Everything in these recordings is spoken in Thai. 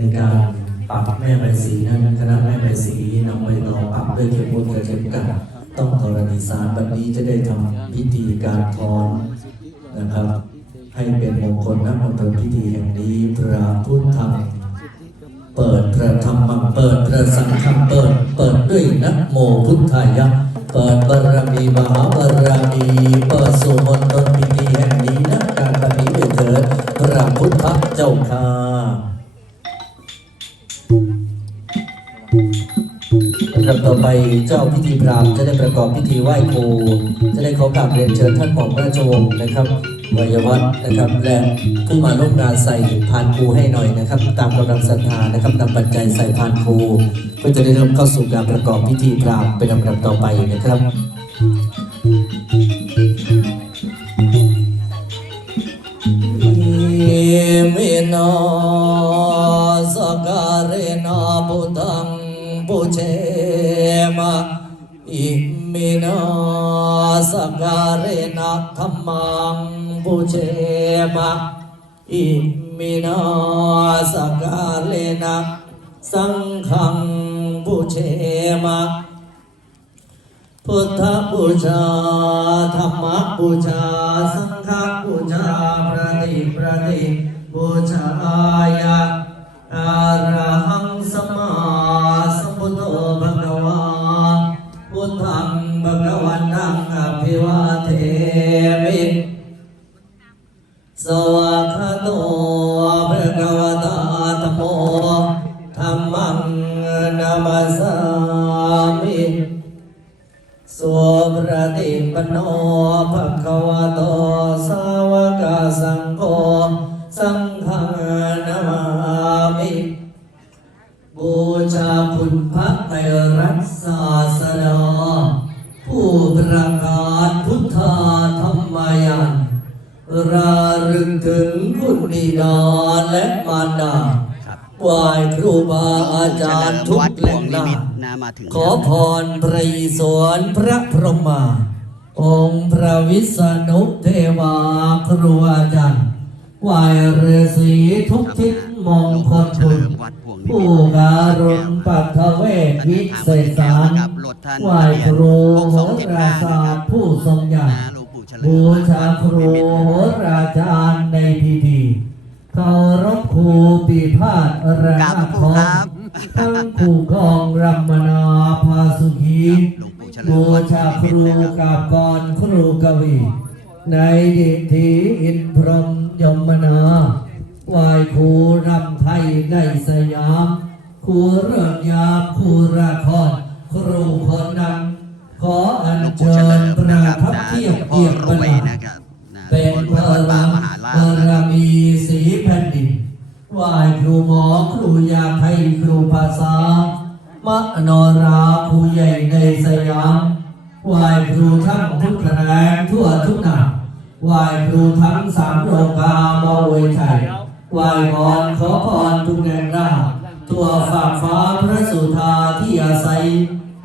ในการปักแม่ใบสีนั้นคณะแม่ใบสีนำไปต่อปักด้วยเข็มมุดกระเข็มกัดต้องธรณีสารแบบนี้จะได้ทำพิธีการถอนนะครับ ให้เป็นมงคลนักมนตรพิธีแห่งนี้พระพุทธังเปิดพระธรรมังเปิดพระสังฆังเปิดเปิดด้วยนะโมพุทธายะเปิดบารมีมหาบารมีเปิดสู่มณฑลพิธีแห่งนี้นะการปฏิบัติเถิดพระพุทธเจ้าค่ะำดับต่อไปเจ้าพิธีพราหมณ์จะได้ประกอบพิธีไหว้ครูจะได้ขอกราบเรียนเชิญท่านหม่อมราชวงศ์นะครับวัยวัฒน์นะครับ และผู้มาร่วมงานใส่พานครูให้หน่อยนะครับ ตามกำลังศรัทธานะครับนำปัจจัยใส่พานครูก็จะได้เริ่มเข้าสู่การประกอบพิธีพราหมณ์เป็นลำดับต่อไปนะครับอิมินาสการะนาพุทธังปุเชมะอิมินาสการะนาธัมมังปุเชมะอิมินาสการะนาสังฆังปุเชมะพุทธบูชาธรรมบูชา สังฆบูชาประติประติบูชายะอาระ ไตรรัตนศาสดาผู้ประกาศพุทธาธรรมยันรารึกถึงคุณบิดาและมารดาครับไหว้ครูบาอาจารย์ทุกวัดแหพล่วงงหนิน้ามิตนะมาถึงขอพรพระอิศวรพระพรหมา องค์พระวิษณุเทวาครูอาจารย์ไหวฤาษีทุกทิศมงคลเฉ คุ Ừ. ลิณมวัดพวงนิมิผู้ตการุณปัทเวศวิเศษสารครับรถท่านไหวครูโหราศาสตร์ผู้ทรงญาณนะหลวงปู่เฉลิมบูชาครูโหราจารย์ในพิธีเคารพครูปีพาทระกราบหลวนางคปู่รครับทั้งคู่กองรัมมนาภาสุขีหลวงปู่เฉลิมบูวัดพวชางคนิมิตรูนะครับกาบกรครูกวี ในดิถีอินพรหมยมนาไห วายครูรำไทยในสยามครูเรื่องยามครูราคอนครูคนนั้นขออัญเชิญพระนะครับเทียบวงพ่อเกียรติประหลาดนะครับนะเป็นพราลังมหาลาบาภนะรมีสีแผ่นดินไหว้ครูหมอครูยาไทยครูภาษามะโนราครูใหญ่ในสยามไหว้ครูทั้งทุกแขนงทั่วทุกหนาไหว้ครูทั้งสามโลกามาเวยชัย ไหว้พรขอพรทุกแดนหน้า ตัวฝากฟ้าพระสุธาที่อาศัย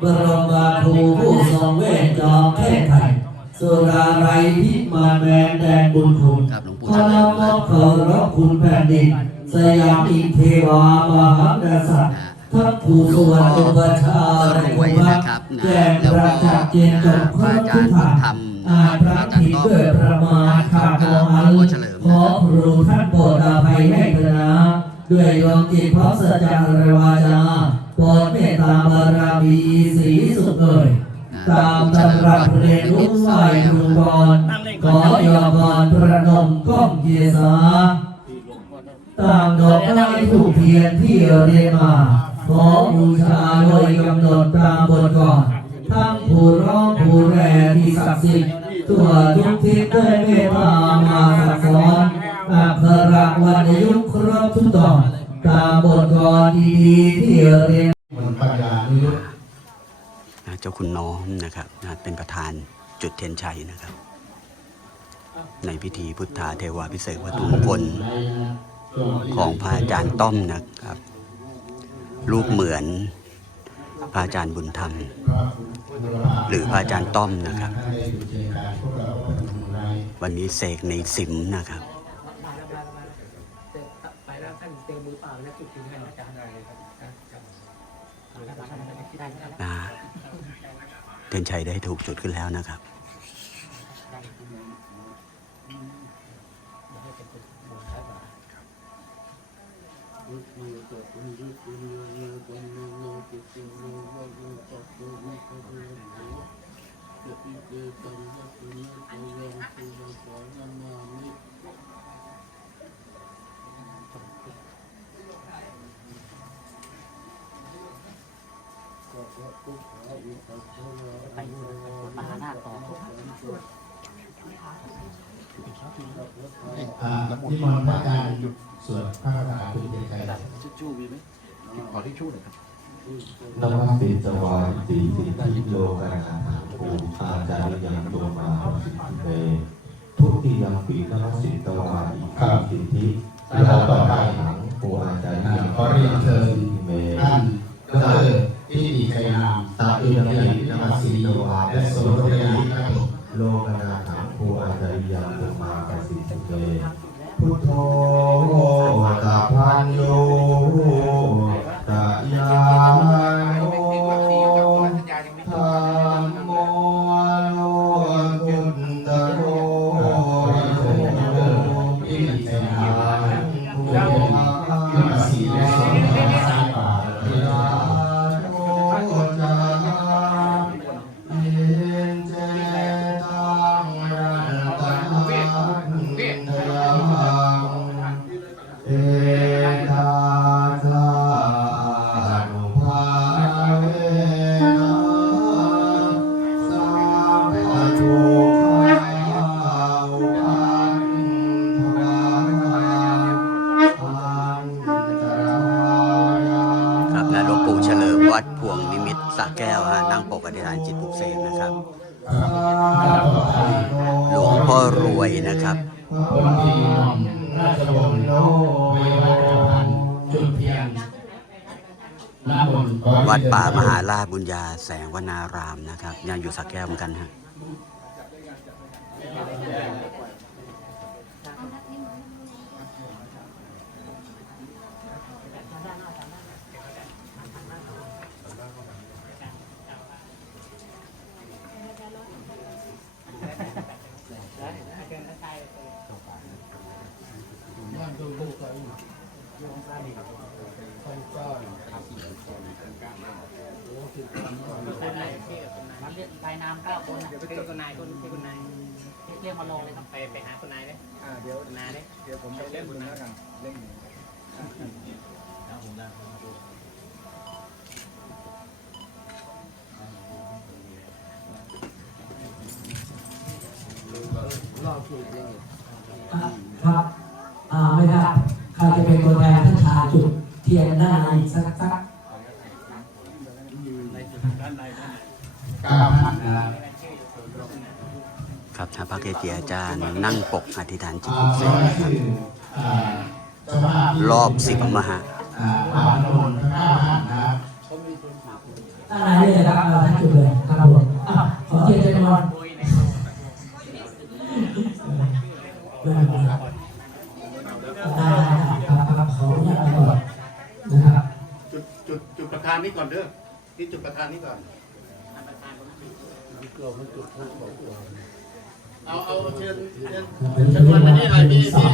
บรมครูผู้ทรงเวทจอมเทพไทยสุราไรพิมานแมนแดนบุญคุณครับหลวงปู่ขอเฉลิรับมมอบเคารพคุณแผ่นดิน สยามอินเทวามหากษัตริย์ทัพผู้สวรรค์อุปชาก็รวยนะครับนะแจ้งแล้วประก็จักษ์เจนจบคพรระบอาจาทุรกย์ผ่านธรรมอาจพระผิดด้วยประมาทขาดมองอัน ขอครูท่านโปรดอภัยให้เถิดนะด้วยดวงจิตพร้อมสัจจารวาจาโปรดเมตตาบารมีสีสุขเอ่ยตามตำรับเรียนรู้ไหวครูบอลขอยอบอลประนมก้มเกียสาตามดอกไม้ถูกเทียนที่เรียนมา ขอบูชาโดยกำหนดตามบทก่อน ทั้งผู้ร้องผู้แร่ที่ศักดิ์สิทธิ์ ตัวทุกทิศได้เมตตามาสักสอนอักขระวันยุคครบทุกตอนตามบทก่อนดีๆที่เรียนมันปัญญานุยุทธนะเจ้าคุณน้อมนะครับเป็นประธานจุดเทียนชัยนะครับ ในพิธีพุทธาเทวาพิเศษวัตถุมงคลของพระอาจารย์ต้อมนะครับ รูปเหมือนพระอาจารย์บุญธรรม หรือพระอาจารย์ต้อมนะครับ วันนี้เสกในสิมนะครับไปแล้วท่านเจอมือเปล่าไปแล้วจุดทิ้งให้อาจารย์อะครับได้ครับนะเทียนชัยได้ถูกจุดขึ้นแล้วนะครับ ไปมหานาคต่ออ่านิมนต์พระอาจารย์สวดพระคาถาคุณเจชัยทิชชู่มีไหมขอทิชชู่หน่อยครับนวัสสิตวาสีสิทธิโลกาถา ภูอาจารย์ยังตัวมาสิทธิเมทุติยังปีนวัสสิตวาอีกสิทธิเราต่อไปหลังปูอาจารย์ยังขอเรียนเชิญเมท่านดรที่ดีชัยนามตาอิยมินมัสสีตวาและโสรยานิโลกนาถาภูอาจารย์ยังตัวมา แก้วฮะนั่งปกอธิษฐานจิตปลุกเสกนะครับ หลวงพ่อรวยนะครับคนที่นอมราชวงศ์เวลาพันจุดเทียนนามนขอเรียนวัดป่ามหาราชบุญญาแสงวนารามนะครับยังอยู่สักแก้วเหมือนกันฮะ เดี๋ยวไปเจอคนนายคนคนนายเรียกมาลงเลยครับไปไปหาคนนายเลยอ่าเดี๋ยวนายเลยเดี๋ยวผมไปเล่นคนนายกันเล่นครับ อ่า ไม่ได้ใครจะเป็นตัวแทนท่านชาจุดเทียนด้าในสักสักราบท่านนะครับ ครับ พระเกจิอาจารย์ นั่งปกอธิษฐานจิตปลุกเสขอกนะครับชื่ออ่าเจ้าภาพที่รอบสิบมหาอะนนท์พระเก้าท่านนะครับด้าเลยครับเอาท่านจุดเลยครับผมอะขอเทียนจำนวนได้ครับได้ครับครับขออนุญาตไปก่อนะครับจุดจุดจุดประธานนี้ก่อนเด้อที่จุดประธานนี้ก่อนเอาเอาเชิญ เชิญเป็นเชิญวันมานี่หน่อยพี่พี่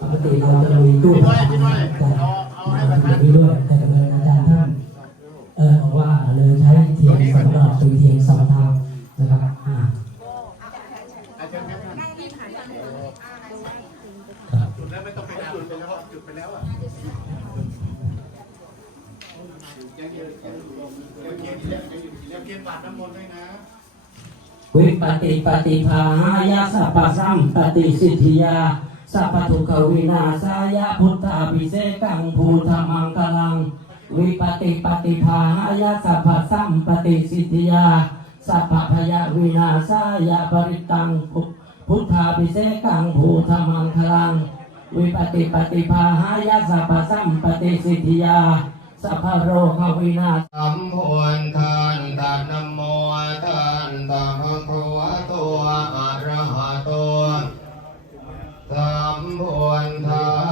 ปกติเราจะมีตู้พี่น้อยพี่น้อยเอาเอาให้ประธานด้วยแต่กับอาจารย์ท่านเออบอกว่าเลยใช้เทียนสำหรับเป็นเทียนสองทางนะครับอ่าเอาเชิญครับจุดแล้วไม่ต้องไปจุดไปแล้วจุดไปแล้วอะยังเย็นยังเย็นยังเย็นบาทน้ำมนต์ด้วยนะ วิปติปฏิภาหายาสัพพสัมปติสิทธิยาสัพพทุกขวินาสายะพุทธาภิเศกังภูธมังกลัง วิปติปฏิภาหายาสัพพสัมปติสิทธิยาสัพพพยวินาสายะปริตังพุทธาภิเศกังภูธมังคลัง วิปติปฏิภาหายาสัพพสัมปติสิทธิยา สัพพโรควินาศสัมพุนทานตันนโมทันตะภะคะวะโตอะระหะโตสัมพุนทาน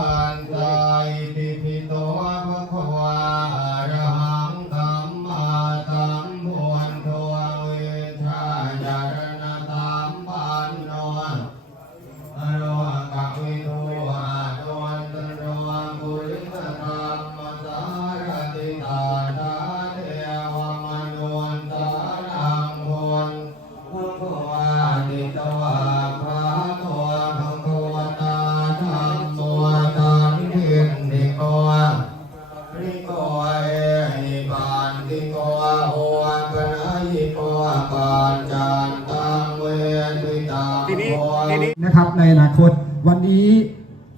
นนี้นะครับในอนาคตวันนี้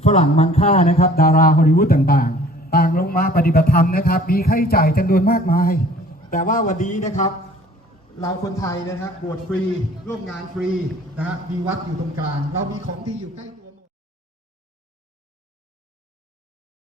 ฝรั่งมังค่านะครับ ดาราฮอลลีวูดต่างๆ ต่างลงมาปฏิบัติธรรมนะครับ มีค่าใช้จ่ายจำนวนมากมาย แต่ว่าวันนี้นะครับ เราคนไทยนะครับบวชฟรีร่วมงานฟรีนะฮะมีวัดอยู่ตรงกลาง เรามีของดีอยู่ใกล้